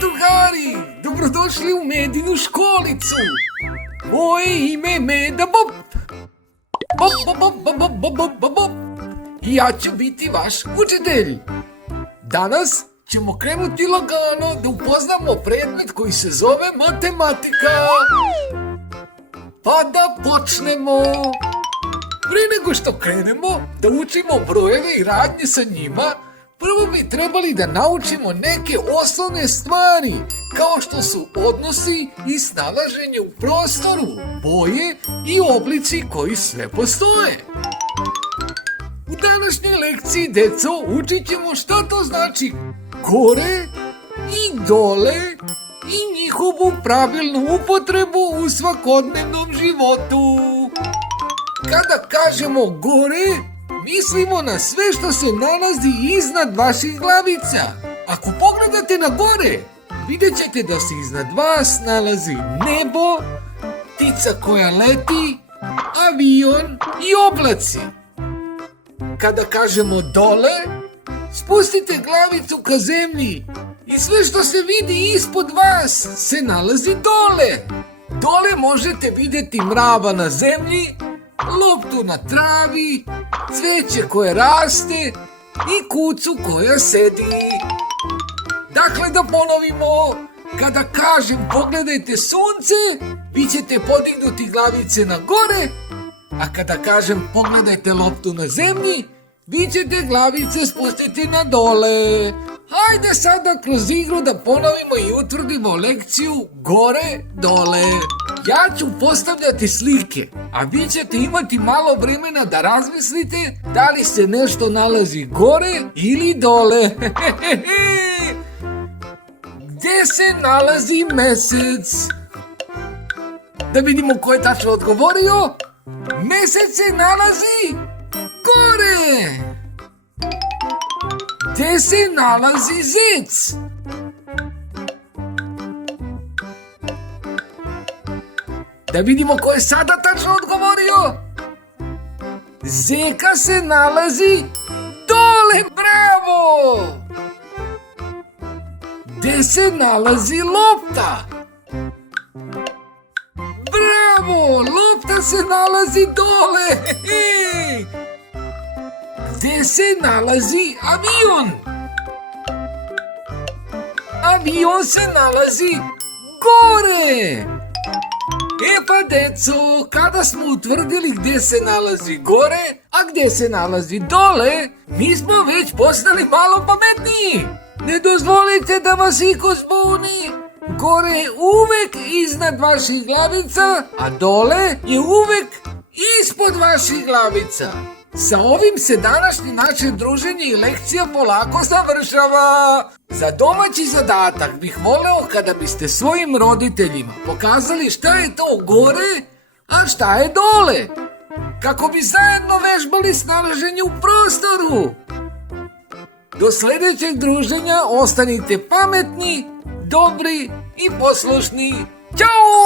drugari, dobrodošli u Medinu školicu. Moje ime je Meda Bob. Bob. I ja ću biti vaš učitelj. Danas ćemo krenuti lagano da upoznamo predmet koji se zove matematika. Pa da počnemo. Prije nego što krenemo da učimo brojeve i radnje sa njima, prvo bi trebali da naučimo neke osnovne stvari, kao što su odnosi i snalaženje u prostoru, boje i oblici koji sve postoje. U današnjoj lekciji, deco, učit ćemo šta to znači gore i dole i njihovu pravilnu upotrebu u svakodnevnom životu. Kada kažemo gore, mislimo na sve što se nalazi iznad vaših glavica. Ako pogledate na gore, vidjet ćete da se iznad vas nalazi nebo, ptica koja leti, avion i oblaci. Kada kažemo dole, spustite glavicu ka zemlji i sve što se vidi ispod vas se nalazi dole. Dole možete vidjeti mrava na zemlji, loptu na travi, cveće koje raste i kucu koja sedi. Dakle, da ponovimo, kada kažem pogledajte sunce, vi ćete podignuti glavice na gore, a kada kažem pogledajte loptu na zemlji, vi ćete glavice spustiti na dole. Hajde sada kroz igru da ponovimo i utvrdimo lekciju gore, dole. Ja ću postavljati slike, a vi ćete imati malo vremena da razmislite da li se nešto nalazi gore ili dole. Gdje se nalazi mesec? Da vidimo ko je tačno odgovorio. Mesec se nalazi gore. Gdje se nalazi zec? Da vidimo ko je sada tačno odgovorio. Zeka se nalazi dole, bravo! Gdje se nalazi lopta? Bravo, lopta se nalazi dole. Gdje se nalazi avion? Avion se nalazi gore. E pa deco, kada smo utvrdili gdje se nalazi gore, a gdje se nalazi dole, mi smo već postali malo pametniji. Ne dozvolite da vas iko zbuni. Gore je uvek iznad vaših glavica, a dole je uvek ispod vaših glavica. Sa ovim se današnji način druženja i lekcija polako završava. Za domaći zadatak bih voleo kada biste svojim roditeljima pokazali šta je to gore, a šta je dole. Kako bi zajedno vežbali snalaženje u prostoru. Do sljedećeg druženja ostanite pametni, dobri i poslušni. Ćao!